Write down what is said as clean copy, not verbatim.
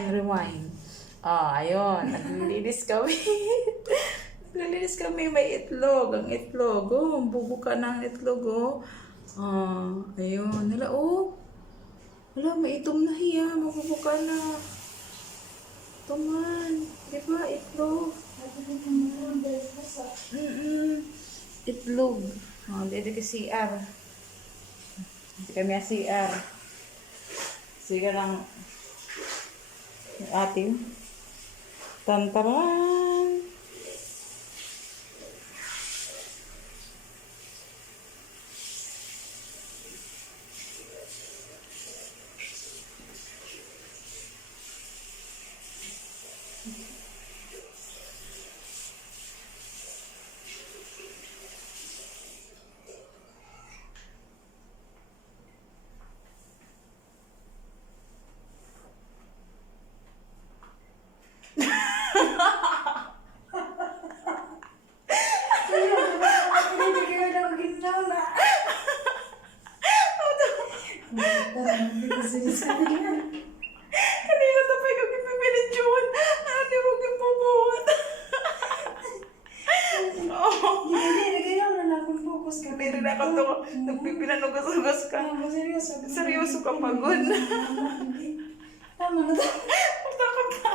rewind. Ayun. Naglilinis kami. Naglilinis kami. May itlog. Ang itlog. Bubuka ng itlog. Ayun. Hala, Wala, may itom na hiya. Mabubuka na. Ito man. Diba, itlog? Itlog. Dito ka CR. Dito kami CR. Sige lang. Atin. Tantaran. Kanina tapay kami pipinidyoan. Hindi mo kipubuhat. Hindi na ako ito. Nagpipinanugas-ugas ka. Seryoso ka pagod. Tama na. Takot ka.